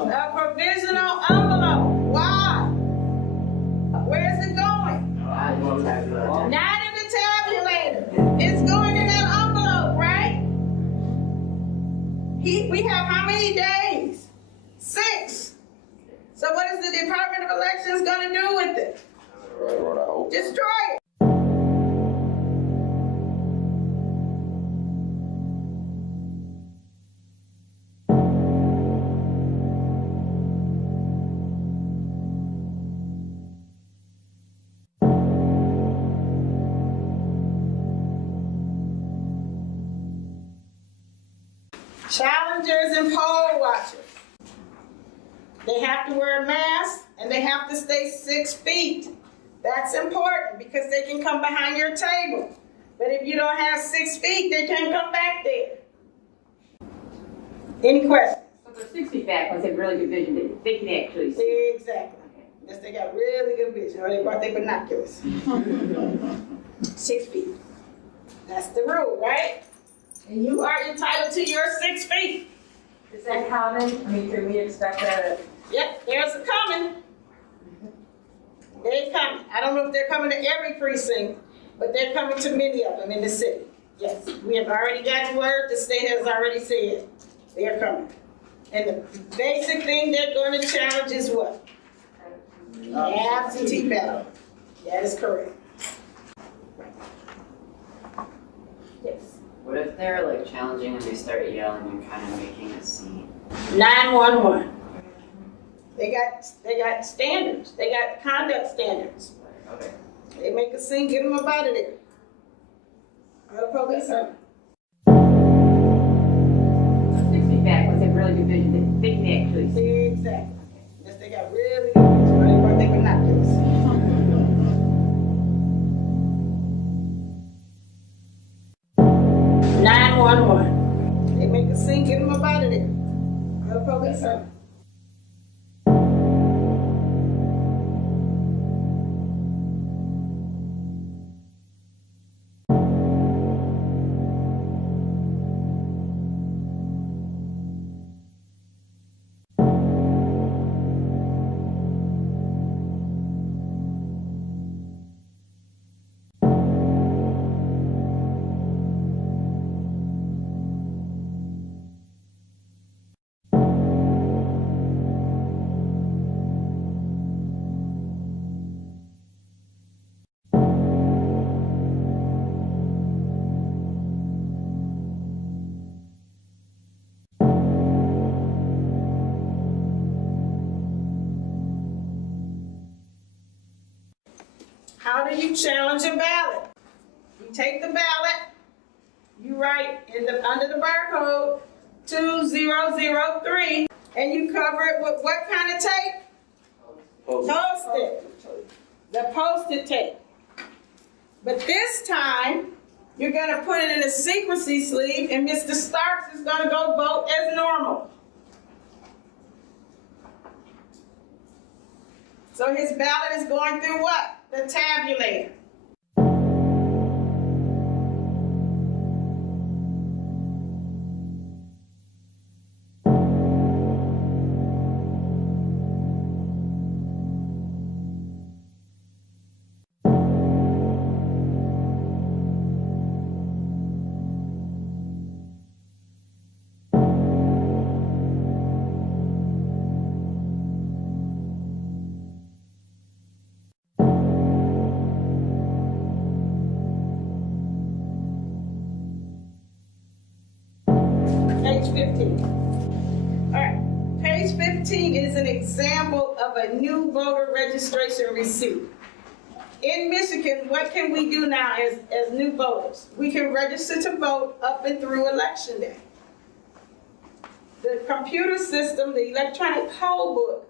A provisional envelope. Why? Where is it going? Not in the tabulator. It's going in that envelope, right? We have how many days? 6. So what is the Department of Elections going to do with it? Destroy it. Challengers and poll watchers. They have to wear a mask and they have to stay 6 feet. That's important because they can come behind your table. But if you don't have 6 feet, they can't come back there. Any questions? So they're 6 feet back once they have really good vision. They can actually see. Exactly. Yes, they got really good vision, or they brought their binoculars. 6 feet. That's the rule, right? And you are entitled to your 6 feet. Is that common? I mean, can we expect that? Yep, there's a coming. They're coming. I don't know if they're coming to every precinct, but they're coming to many of them in the city. Yes, we have already gotten word. The state has already said they're coming. And the basic thing they're going to challenge is what? Absentee ballot. That is correct. Yes. What if they're like challenging and they start yelling and kind of making a scene? 911. They got standards. They got conduct standards. Okay. They make a scene, get them up out of there. Or the police are. 6 feet back once they have really good vision. They can actually see. Exactly. Yes, they got really good vision. Or they brought their binoculars. They make a scene, get them up out of there. Or the police are. How do you challenge a ballot? You take the ballot, you write under the barcode 2003, and you cover it with what kind of tape? Post-it. The post-it tape. But this time, you're going to put it in a secrecy sleeve, and Mr. Starks is going to go vote as normal. So his ballot is going through what? The tabulator. Page 15. All right, page 15 is an example of a new voter registration receipt. In Michigan, what can we do now as new voters? We can register to vote up and through Election Day. The computer system, the electronic poll book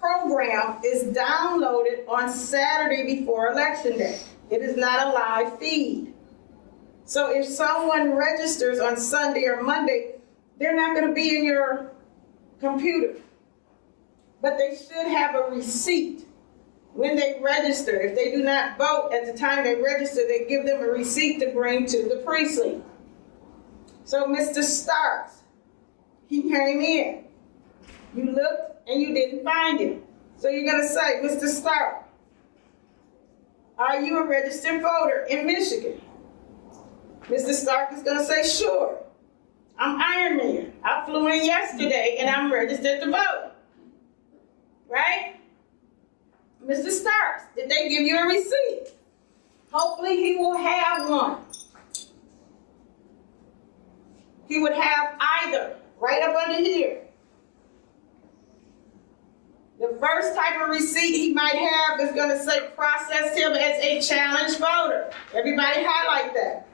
program is downloaded on Saturday before Election Day. It is not a live feed. So if someone registers on Sunday or Monday, they're not going to be in your computer. But they should have a receipt when they register. If they do not vote at the time they register, they give them a receipt to bring to the precinct. So Mr. Starks, he came in. You looked and you didn't find him. So you're gonna say, Mr. Stark, are you a registered voter in Michigan? Mr. Stark is gonna say, sure. I'm Iron Man. I flew in yesterday and I'm registered to vote. Right? Mr. Starks, did they give you a receipt? Hopefully he will have one. He would have either, right up under here. The first type of receipt he might have is going to say process him as a challenged voter. Everybody highlight that.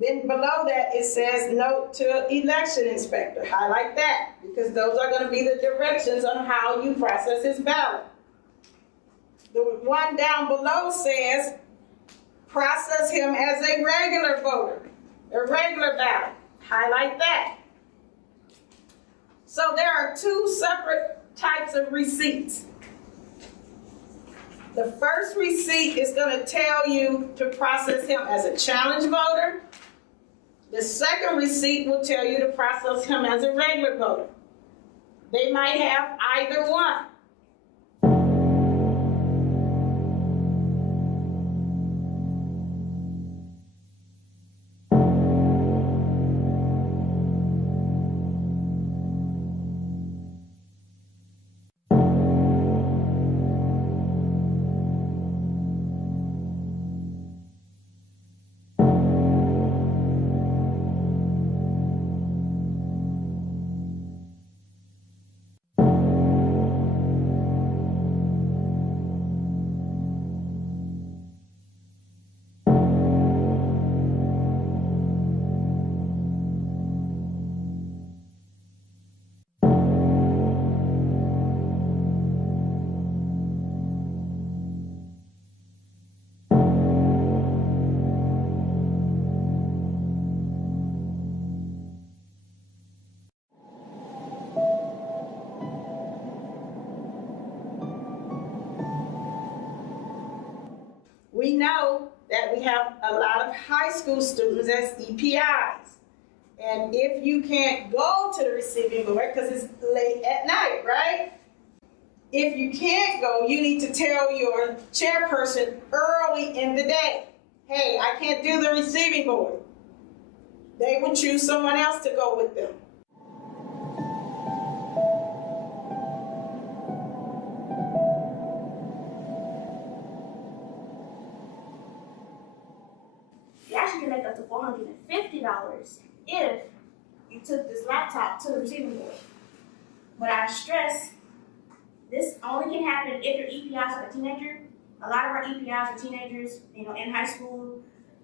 Then below that it says note to election inspector. Highlight that because those are going to be the directions on how you process his ballot. The one down below says process him as a regular voter, a regular ballot. Highlight that. So there are two separate types of receipts. The first receipt is going to tell you to process him as a challenge voter. The second receipt will tell you to process him as a regular voter. They might have either one. We know that we have a lot of high school students as EPIs. And if you can't go to the receiving board because it's late at night, right? If you can't go, you need to tell your chairperson early in the day, hey, I can't do the receiving board. They will choose someone else to go with them. You actually can make up to $450 if you took this laptop to the receiving board. But I stress, this only can happen if your EPIs are a teenager. A lot of our EPIs are teenagers, in high school,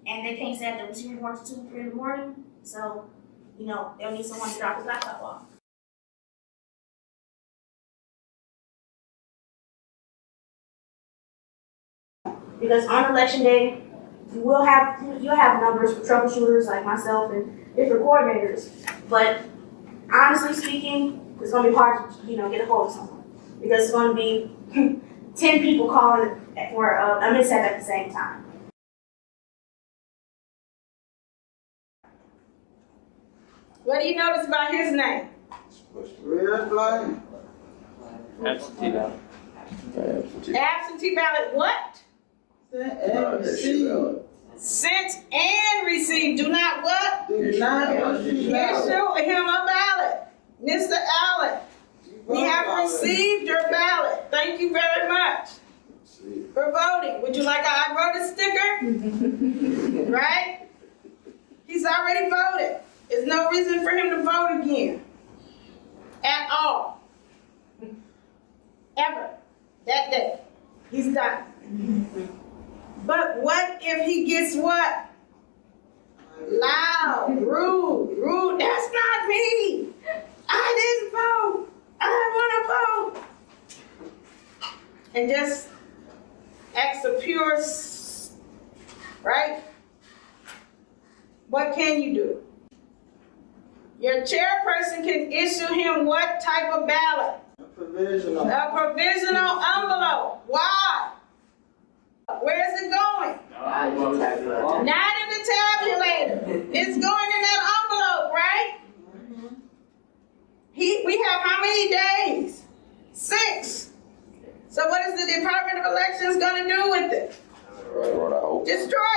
and they can't stay at the receiving board till 2, 3 in the morning. So, they'll need someone to drop his laptop off. Because on election day, you'll have numbers for troubleshooters like myself and different coordinators. But honestly speaking, it's going to be hard to get a hold of someone because it's going to be 10 people calling for a mishap at the same time. What do you notice about his name? Red flag. Absentee ballot. Absentee ballot what? Sent and received. Do not what? Do not issue ballot. Issue him a ballot. Mr. Allen, we have received your ballot. Thank you very much for voting. Would you like an I voted sticker? Right? He's already voted. There's no reason for him to vote again. At all. Ever. That day. He's done. But what if he gets what? Loud, rude. That's not me. I didn't vote. I want to vote. And just acts of pure, right? What can you do? Your chairperson can issue him what type of ballot? Provisional. A provisional envelope. Why? Where is it going? Not in the tabulator. It's going in that envelope, right? He we have how many days? 6. So what is the Department of Elections gonna do with it? Right, what I hope. Destroy